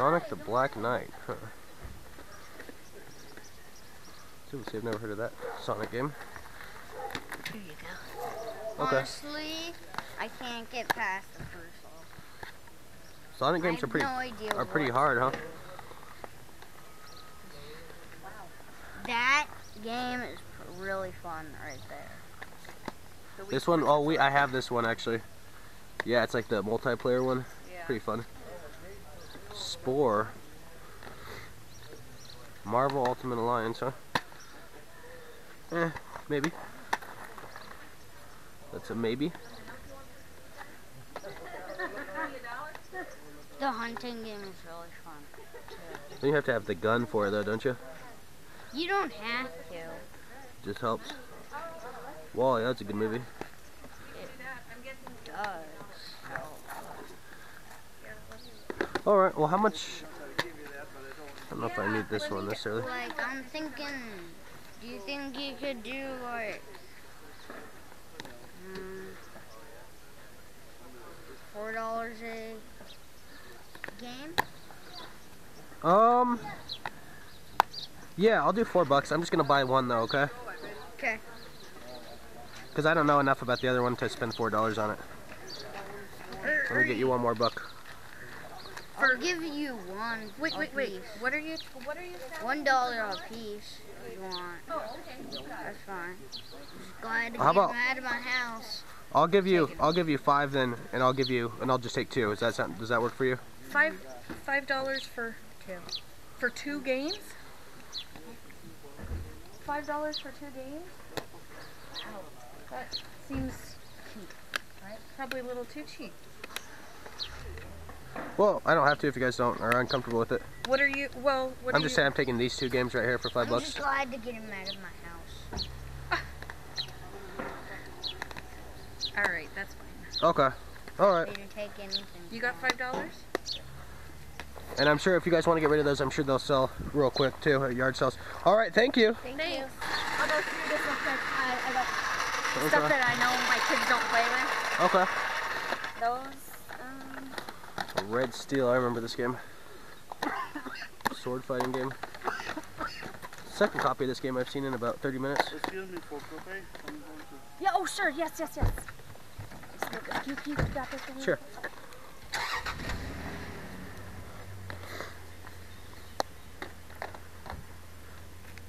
Sonic the Black Knight. Huh. See, I've never heard of that Sonic game. Here you go. Okay. Honestly, I can't get past the first level. Sonic games are pretty hard, huh? Wow. That game is really fun right there. This one, I have this one actually. Yeah, it's like the multiplayer one. Yeah. Pretty fun. Spore. Marvel Ultimate Alliance, huh? Maybe. That's a maybe. The hunting game is really fun too. Then you have to have the gun for it though, don't you? You don't have to. Just helps. Wally, that's a good movie. It does. Alright, well how much... I don't know if I need this one necessarily. Like, I'm thinking, do you think you could do like $4 a game? Yeah, I'll do $4. I'm just gonna buy one though, okay? Okay. Because I don't know enough about the other one to spend $4 on it. Let me get you one more buck. I'll give you one. Wait. What are you selling? $1 a piece if you want. Oh, okay. That's fine. Just glad to get mad at my house. I'll give you 5 then, and I'll just take 2. Does that work for you? $5 for 2. For 2 games? $5 for 2 games? Wow, that seems cheap, right? Probably a little too cheap. Well, I don't have to if you guys are uncomfortable with it. What are you, I'm just saying I'm taking these 2 games right here for $5. I'm just glad to get him out of my house. Alright, that's fine. Okay. Alright. You got $5? And I'm sure if you guys want to get rid of those, I'm sure they'll sell real quick too at yard sales. Alright, thank you. Thank you. I'll go through this real quick. I got stuff that I know my kids don't play with. Okay. Those, Red Steel, I remember this game. Sword fighting game. Second copy of this game I've seen in about 30 minutes. Excuse me, folks, okay? yeah, oh sure, yes. You got this for me? Sure.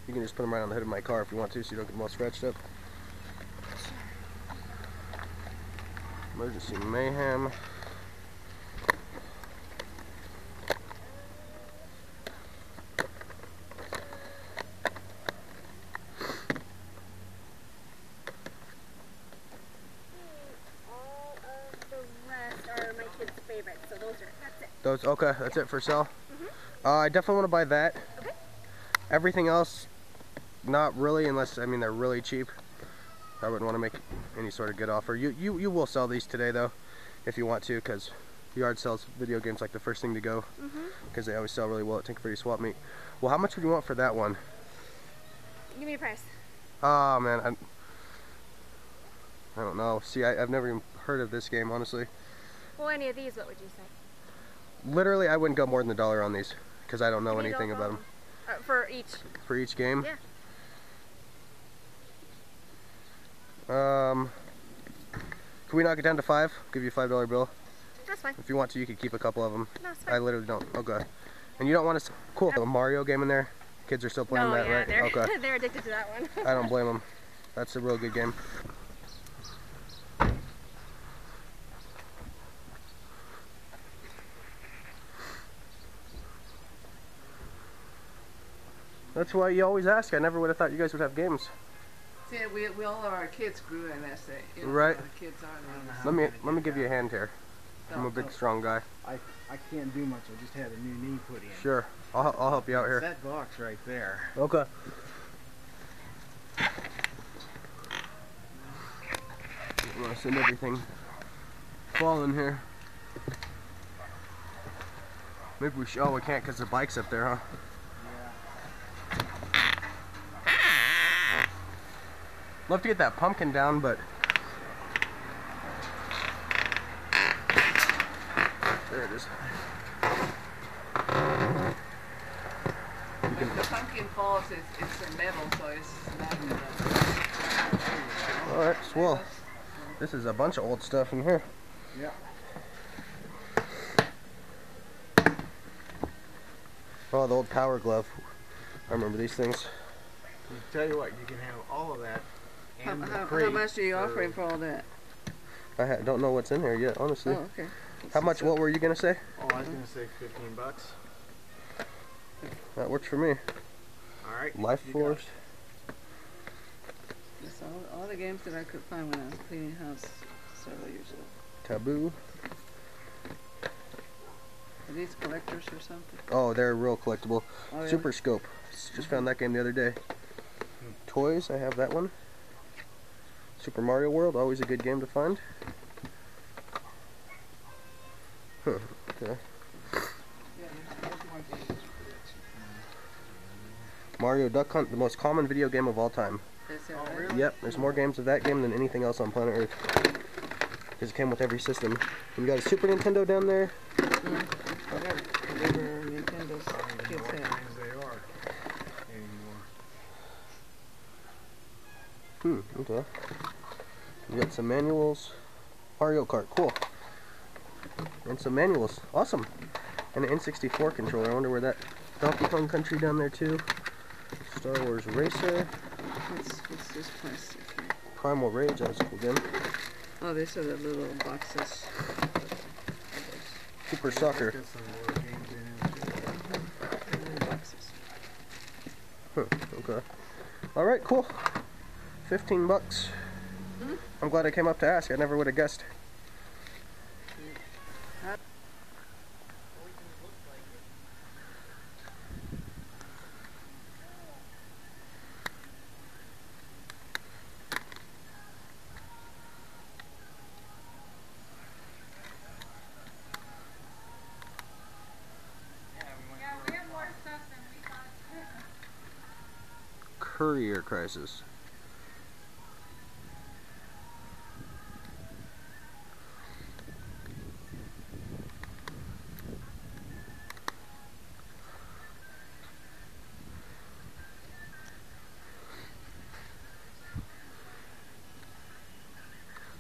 You can just put them right on the hood of my car if you want to, so you don't get them all scratched up. Emergency Mayhem. Okay, that's it for sale. I definitely want to buy that. Okay. Everything else, not really, unless they're really cheap. I wouldn't want to make any sort of good offer. You will sell these today though, if you want to, because yard sells video games like the first thing to go, because they always sell really well at Tinkerberry Swap Meet. Well, how much would you want for that one? Give me a price. Oh man, I don't know. See, I've never even heard of this game, honestly. Well, any of these, what would you say? Literally, I wouldn't go more than $1 on these, because I don't know anything about them. For each? For each game? Yeah. Can we knock it down to 5? Give you a $5 bill. That's fine. If you want to, you could keep a couple of them. No, it's fine. I literally don't. Okay. And you don't want to... Cool. A Mario game in there? Kids are still playing that, right? Okay. They're addicted to that one. I don't blame them. That's a real good game. That's why you always ask. I never would have thought you guys would have games. See, we all of our kids grew in this. Right. The kids aren't. Let me give you a hand here. I'm a big, strong guy. I can't do much. I just had a new knee put in. Sure. I'll help you out here. That box right there. Okay. I'm gonna send everything fall in here. Maybe we should. Oh, we can't because the bike's up there, huh? Love to get that pumpkin down, but there it is. Beacon Falls, it's a metal, so it's not. Alright, swell. This is a bunch of old stuff in here. Yeah. Oh, the old power glove. I remember these things. Tell you what, you can have all of that. And How crate much are you for- offering for all that? Don't know what's in here yet, honestly. Oh, okay. How much? What were you gonna say? Oh, I was gonna say $15. That works for me. All right. Life you got Force. That's all the games that I could find when I was cleaning house several years ago. Taboo. Are these collectors or something? Oh, they're real collectible. Oh, really? Super Scope. Just found that game the other day. Toys, I have that one. Super Mario World, always a good game to find. Huh, okay. Mario Duck Hunt, the most common video game of all time. That's it, right? Yep, there's more games of that game than anything else on planet Earth. Because it came with every system. And you got a Super Nintendo down there. Whatever Nintendo's kids What have. games they are anymore. Okay. You got some manuals. Mario Kart, cool. And some manuals, awesome. And an N64 controller, I wonder where that... Donkey Kong Country down there too. Star Wars Racer. What's this plastic here? Primal Rage, that was a cool game. Oh, these are the little boxes. Super Soccer. Got some more games in it. Little boxes. Huh, okay. Alright, cool. 15 bucks. I'm glad I came up to ask, I never would have guessed. Courier Crisis.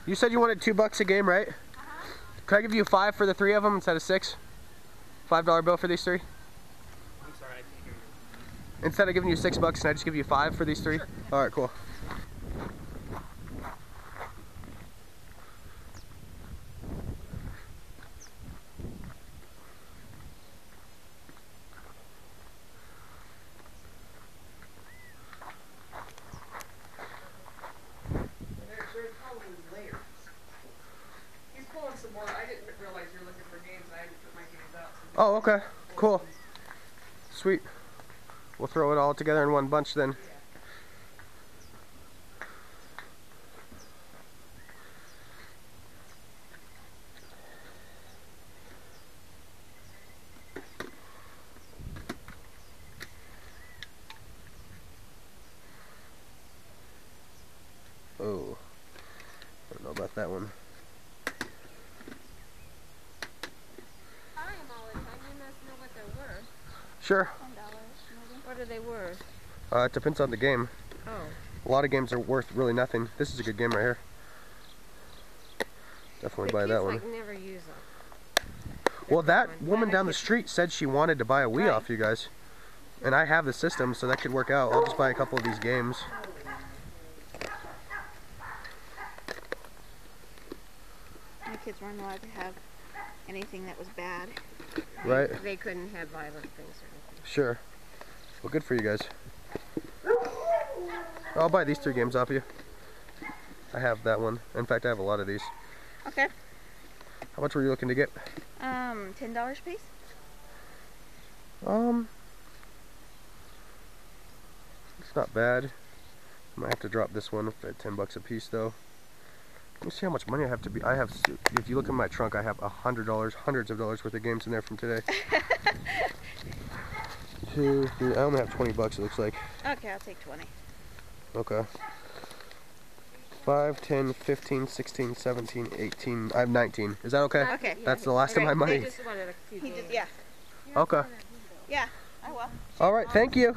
You said you wanted $2 a game, right? Could I give you 5 for the 3 of them instead of 6? $5 bill for these 3? I'm sorry, I can't hear you. Instead of giving you $6, can I just give you 5 for these 3? Sure. Alright, cool. There's probably layers. He's pulling some more. I didn't realize you were looking for games, and I didn't put my games out. So Oh, okay. Cool. Sweet. We'll throw it all together in one bunch then. Oh, I don't know about that one. Buy them all the time. You must know what they're worth. Sure. $10 maybe. What are they worth? It depends on the game. Oh. A lot of games are worth really nothing. This is a good game right here. Definitely buy that one. Like never use them. Well, that woman down the street said she wanted to buy a Wii Right. off you guys. And I have the system, so that could work out. I'll just buy a couple of these games. My kids weren't allowed to have anything that was bad. Right? They couldn't have violent things or anything. Sure. Well, good for you guys. I'll buy these 3 games off you. I have that one. In fact, I have a lot of these. Okay. How much were you looking to get? $10 piece? It's not bad. I might have to drop this one at $10 a piece though. Let me see how much money I have to be. I have, if you look in my trunk, I have $100, hundreds of dollars worth of games in there from today. 2, 3, I only have 20 bucks it looks like. Okay, I'll take 20. Okay. 5, 10, 15, 16, 17, 18, I have 19. Is that okay? Okay. That's the last of my money. They just wanted a few He games. just, yeah. Okay. Yeah, I will. Alright, thank you.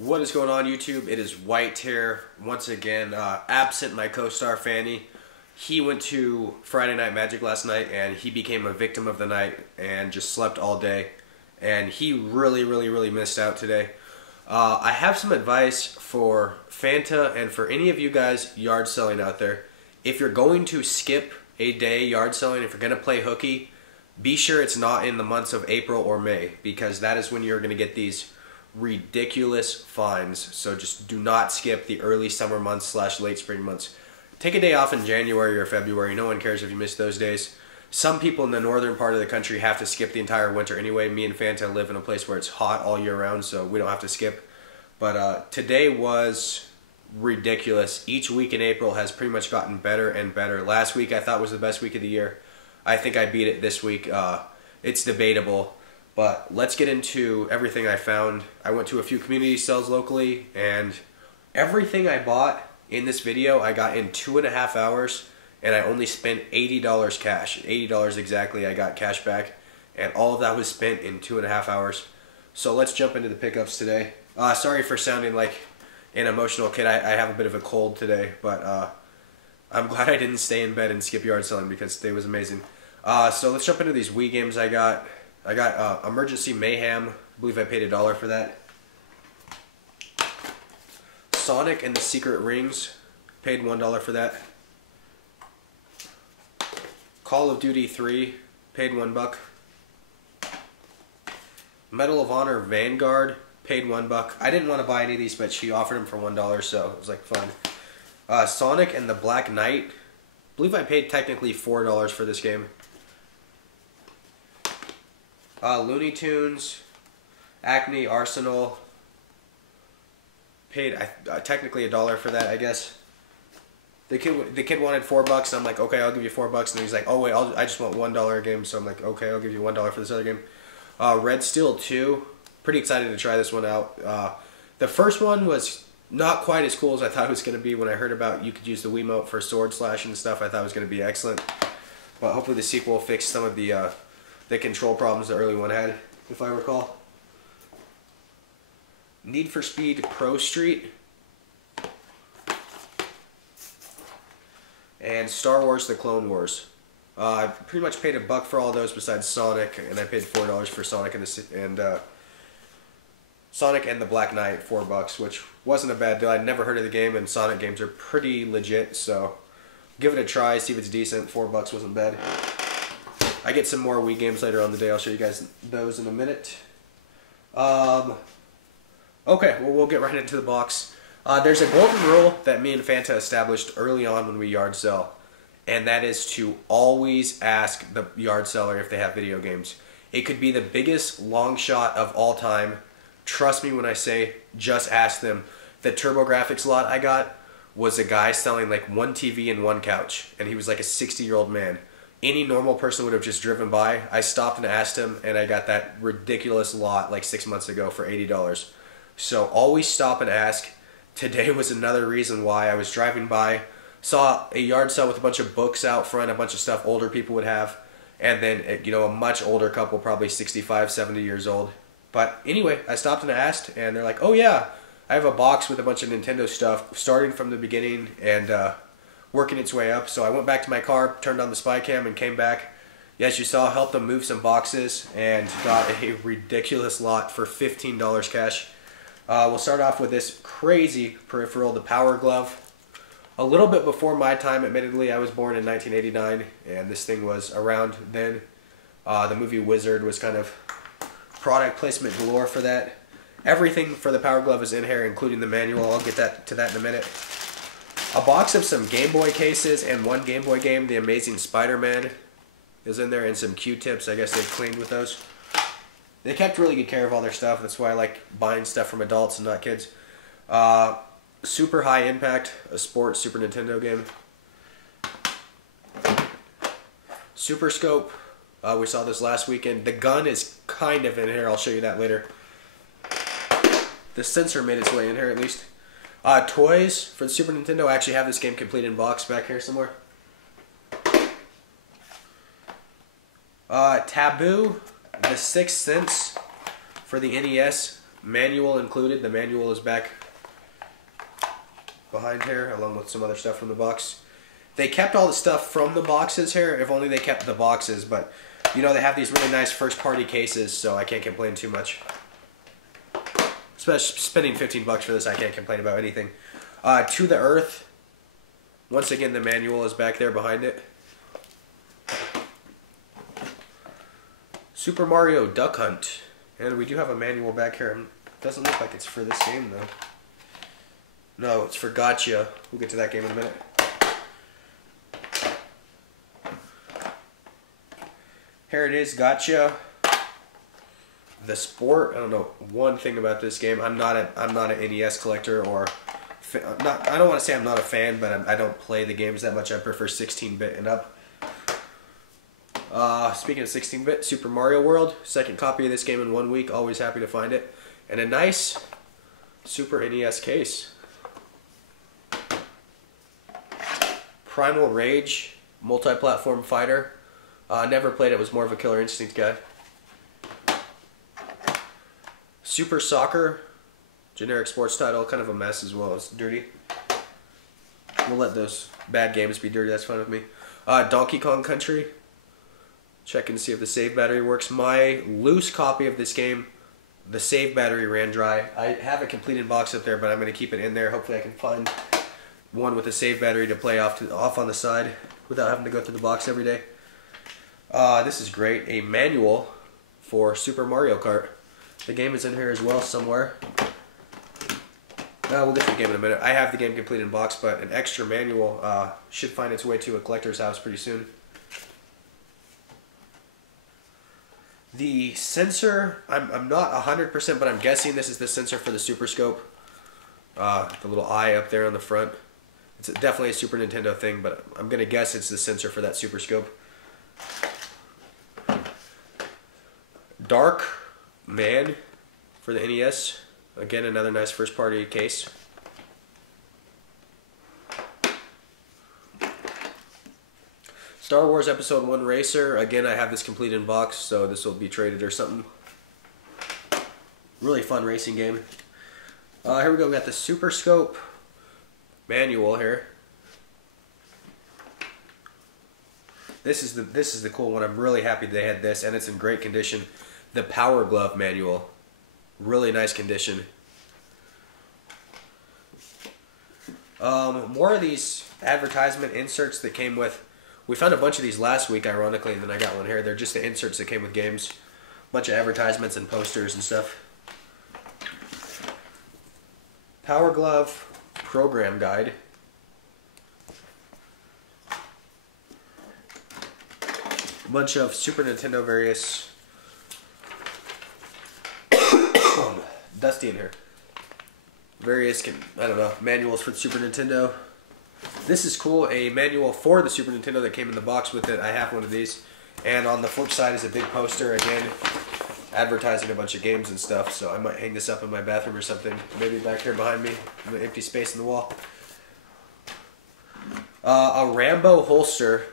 What is going on, YouTube? It is White here once again, absent my co-star Fanny. He went to Friday Night Magic last night and he became a victim of the night and just slept all day, and he really missed out today. I have some advice for Fanta and for any of you guys yard selling out there. If you're going to skip a day yard selling, if you're going to play hooky, be sure it's not in the months of April or May, because that is when you're going to get these ridiculous fines. So just do not skip the early summer months / late spring months. Take a day off in January or February. No one cares if you miss those days. Some people in the northern part of the country have to skip the entire winter anyway. Me and Fanta live in a place where it's hot all year round, so we don't have to skip. But today was ridiculous. Each week in April has pretty much gotten better and better. Last week I thought was the best week of the year. I think I beat it this week. It's debatable. But let's get into everything I found. I went to a few community sales locally, and everything I bought in this video I got in 2.5 hours, and I only spent $80 cash. $80 exactly I got cash back, and all of that was spent in 2.5 hours. So let's jump into the pickups today. Sorry for sounding like an emotional kid. I have a bit of a cold today, but I'm glad I didn't stay in bed and skip yard selling because today was amazing. So let's jump into these Wii games I got. I got Emergency Mayhem. I believe I paid $1 for that. Sonic and the Secret Rings. Paid $1 for that. Call of Duty 3. Paid $1. Medal of Honor Vanguard. Paid $1. I didn't want to buy any of these, but she offered them for $1, so it was like fun. Sonic and the Black Knight. I believe I paid technically $4 for this game. Looney Tunes, Acme Arsenal, paid technically $1 for that, I guess. The kid wanted $4, and I'm like, okay, I'll give you $4, and he's like, oh wait, I just want $1 a game, so I'm like, okay, I'll give you $1 for this other game. Red Steel 2, pretty excited to try this one out. The first one was not quite as cool as I thought it was going to be. When I heard about you could use the Wiimote for sword slash and stuff, I thought it was going to be excellent. But hopefully the sequel will fix some of the control problems the early one had, if I recall. Need for Speed Pro Street. And Star Wars The Clone Wars. I pretty much paid $1 for all those besides Sonic, and I paid $4 for Sonic Sonic and the Black Knight, $4, which wasn't a bad deal. I'd never heard of the game, and Sonic games are pretty legit, so give it a try, see if it's decent. $4 wasn't bad. I get some more Wii games later on the day. I'll show you guys those in a minute. Okay, well, we'll get right into the box. There's a golden rule that me and Fanta established early on when we yard sell, and that is to always ask the yard seller if they have video games. It could be the biggest long shot of all time. Trust me when I say just ask them. The TurboGrafx lot I got was a guy selling like one TV and one couch, and he was like a 60-year-old man. Any normal person would have just driven by. I stopped and asked him, and I got that ridiculous lot like 6 months ago for $80. So always stop and ask. Today was another reason why. I was driving by, saw a yard sale with a bunch of books out front, a bunch of stuff older people would have, and then, you know, a much older couple, probably 65, 70 years old. But anyway, I stopped and asked, and they're like, oh yeah, I have a box with a bunch of Nintendo stuff, starting from the beginning and working its way up. So I went back to my car, turned on the spy cam, and came back. As you saw, helped them move some boxes, and got a ridiculous lot for $15 cash. We'll start off with this crazy peripheral, the Power Glove. A little bit before my time, admittedly. I was born in 1989, and this thing was around then. The movie Wizard was kind of product placement galore for that. Everything for the Power Glove is in here, including the manual. I'll get to that in a minute. A box of some Game Boy cases and one Game Boy game, The Amazing Spider-Man, is in there, and some Q-tips. I guess they've cleaned with those. They kept really good care of all their stuff. That's why I like buying stuff from adults and not kids. Super High Impact, a sports Super Nintendo game. Super Scope. We saw this last weekend. The gun is kind of in here. I'll show you that later. The sensor made its way in here at least. Toys for the Super Nintendo. I actually have this game complete in box back here somewhere. Taboo, The Sixth Sense for the NES. manual included. The manual is back behind here, along with some other stuff from the box. They kept all the stuff from the boxes here, if only they kept the boxes, but you know, they have these really nice first party cases, so I can't complain too much. Especially spending 15 bucks for this, I can't complain about anything. To the Earth. Once again, the manual is back there behind it. Super Mario Duck Hunt. And we do have a manual back here. Doesn't look like it's for this game, though. No, it's for Gotcha. We'll get to that game in a minute. Here it is, Gotcha. The Sport. I don't know one thing about this game. I'm not an NES collector, or I don't want to say I'm not a fan, but I don't play the games that much. I prefer 16-bit and up. Speaking of 16-bit, Super Mario World. Second copy of this game in 1 week. Always happy to find it. And a nice Super NES case. Primal Rage, multi-platform fighter. Never played it, was more of a Killer Instinct guy. Super Soccer, generic sports title, kind of a mess as well. It's dirty. We'll let those bad games be dirty, that's fine with me. Donkey Kong Country. Check and see if the save battery works. My loose copy of this game, the save battery ran dry. I have a completed box up there, but I'm going to keep it in there. Hopefully I can find one with a save battery to play off on the side without having to go through the box every day. This is great. A manual for Super Mario Kart. The game is in here as well somewhere. We'll get to the game in a minute. I have the game completed in box, but an extra manual should find its way to a collector's house pretty soon. The sensor, I'm not 100%, but I'm guessing this is the sensor for the Super Scope. The little eye up there on the front. It's definitely a Super Nintendo thing, but I'm going to guess it's the sensor for that Super Scope. Dark Man for the NES. Again, another nice first party case. Star Wars Episode 1 Racer. Again, I have this complete in box, so this will be traded or something. Really fun racing game. Here we go. We got the Super Scope manual here. This is the cool one. I'm really happy they had this, and it's in great condition. The Power Glove manual. Really nice condition. More of these advertisement inserts that came with. We found a bunch of these last week, ironically, and then I got one here. They're just the inserts that came with games. Bunch of advertisements and posters and stuff. Power Glove program guide. A bunch of Super Nintendo various. Dusty in here. Various, I don't know, manuals for the Super Nintendo. This is cool, a manual for the Super Nintendo that came in the box with it. I have one of these. And on the flip side is a big poster, again, advertising a bunch of games and stuff. So I might hang this up in my bathroom or something. Maybe back here behind me, an empty space in the wall. A Rambo holster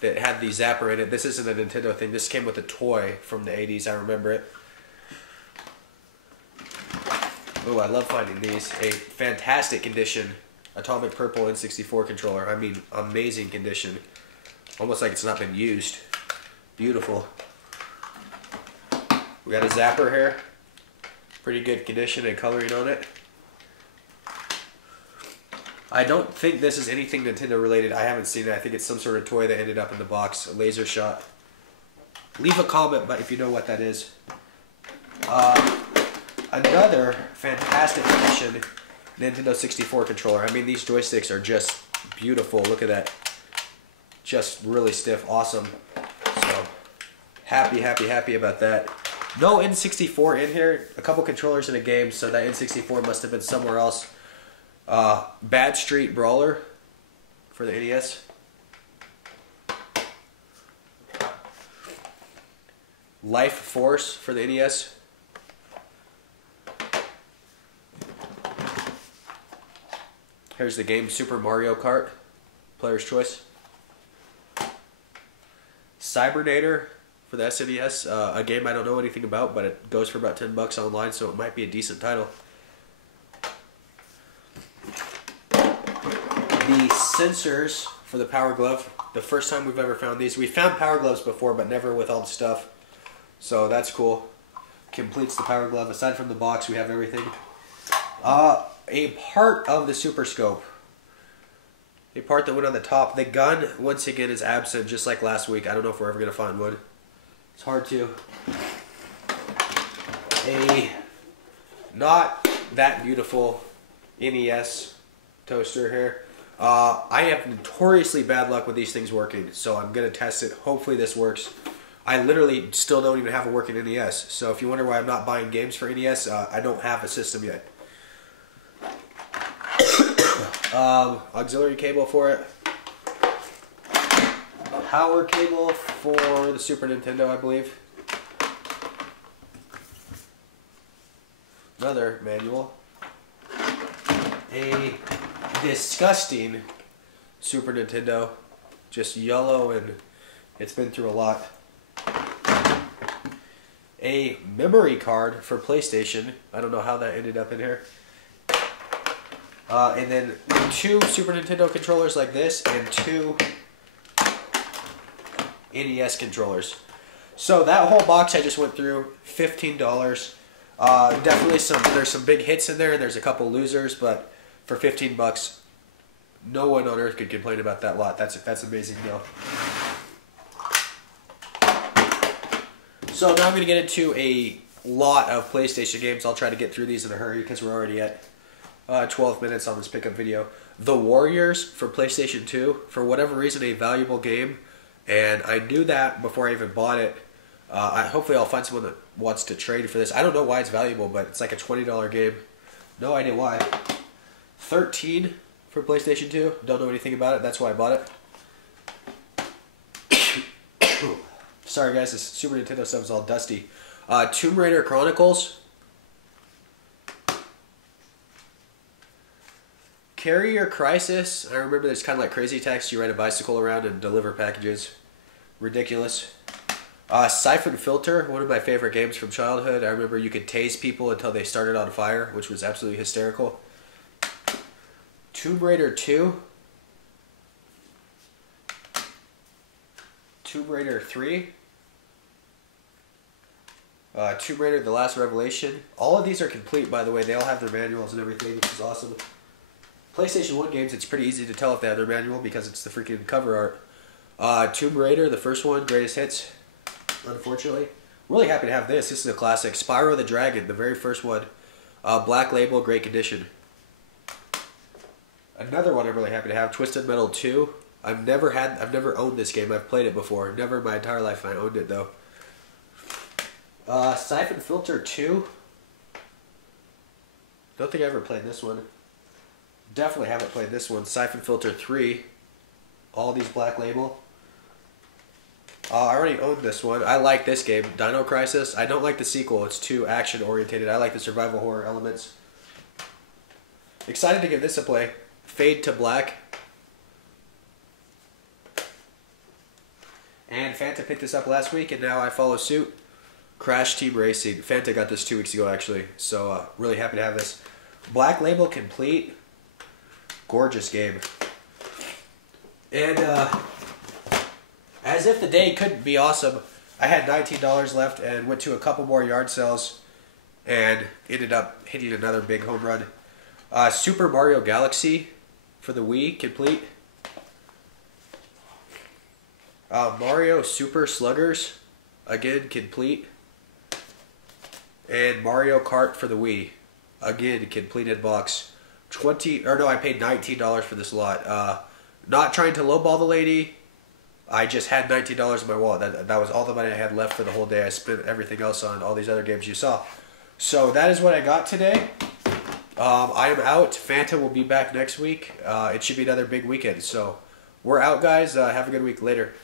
that had the zapper in it. This isn't a Nintendo thing. This came with a toy from the 80s. I remember it. Oh, I love finding these. A fantastic condition Atomic Purple N64 controller. I mean, amazing condition. Almost like it's not been used. Beautiful. We got a zapper here. Pretty good condition and coloring on it. I don't think this is anything Nintendo related. I haven't seen it. I think it's some sort of toy that ended up in the box. A laser shot. Leave a comment if you know what that is. Another fantastic condition Nintendo 64 controller. I mean, these joysticks are just beautiful. Look at that. Just really stiff. Awesome. So, happy about that. No N64 in here. A couple controllers in a game, so that N64 must have been somewhere else. Bad Street Brawler for the NES. Life Force for the NES. Here's the game Super Mario Kart, player's choice. Cybernator for the SNES. A game I don't know anything about, but it goes for about $10 online, so it might be a decent title. The sensors for the Power Glove. The first time we've ever found these. We found Power Gloves before, but never with all the stuff. So that's cool. Completes the Power Glove. Aside from the box, we have everything. A part of the Super Scope. A part that went on the top. The gun, once again, is absent, just like last week. I don't know if we're ever going to find one. It's hard to. A not that beautiful NES toaster here. I have notoriously bad luck with these things working, so I'm going to test it. Hopefully this works. I literally still don't even have a working NES, so if you wonder why I'm not buying games for NES, I don't have a system yet. Auxiliary cable for it. A power cable for the Super Nintendo, I believe. Another manual. A disgusting Super Nintendo, just yellow, and it's been through a lot. A memory card for PlayStation. I don't know how that ended up in here. And then 2 Super Nintendo controllers like this, and 2 NES controllers. So that whole box I just went through, $15. Definitely there's some big hits in there, and there's a couple losers, but for $15, no one on earth could complain about that lot. That's an amazing deal. So now I'm going to get into a lot of PlayStation games. I'll try to get through these in a hurry because we're already at 12 minutes on this pickup video. The Warriors for PlayStation 2, for whatever reason, a valuable game, and I knew that before I even bought it. Hopefully I'll find someone that wants to trade for this. I don't know why it's valuable, but it's like a $20 game. No idea why. 13 for PlayStation 2. Don't know anything about it. That's why I bought it. Sorry guys, this Super Nintendo stuff is all dusty. Tomb Raider Chronicles. Carrier Crisis. I remember there's kind of like Crazy Taxi. You ride a bicycle around and deliver packages. Ridiculous. Siphon Filter, one of my favorite games from childhood. I remember you could tase people until they started on fire, which was absolutely hysterical. Tomb Raider 2. Tomb Raider 3. Tomb Raider The Last Revelation. All of these are complete, by the way. They all have their manuals and everything, which is awesome. PlayStation 1 games, it's pretty easy to tell if they have their manual because it's the freaking cover art. Tomb Raider, the first one, greatest hits, unfortunately. Really happy to have this. This is a classic. Spyro the Dragon, the very first one. Black Label, great condition. Another one I'm really happy to have, Twisted Metal 2. I've never owned this game. I've played it before. Never in my entire life I owned it though. Siphon Filter 2. Don't think I ever played this one. Definitely haven't played this one. Siphon Filter 3. All these Black Label. I already owned this one. I like this game, Dino Crisis. I don't like the sequel. It's too action oriented. I like the survival horror elements. Excited to give this a play. Fade to Black. And Fanta picked this up last week, and now I follow suit. Crash Team Racing. Fanta got this 2 weeks ago, actually. So, really happy to have this. Black Label complete. Gorgeous game. And, as if the day couldn't be awesome, I had $19 left and went to a couple more yard sales and ended up hitting another big home run. Super Mario Galaxy for the Wii, complete. Mario Super Sluggers, again, complete. And Mario Kart for the Wii, again, completed box. I paid $19 for this lot. Not trying to lowball the lady. I just had $19 in my wallet. That was all the money I had left for the whole day. I spent everything else on all these other games you saw. So that is what I got today. I am out. Fanta will be back next week. It should be another big weekend. So we're out, guys. Have a good week. Later.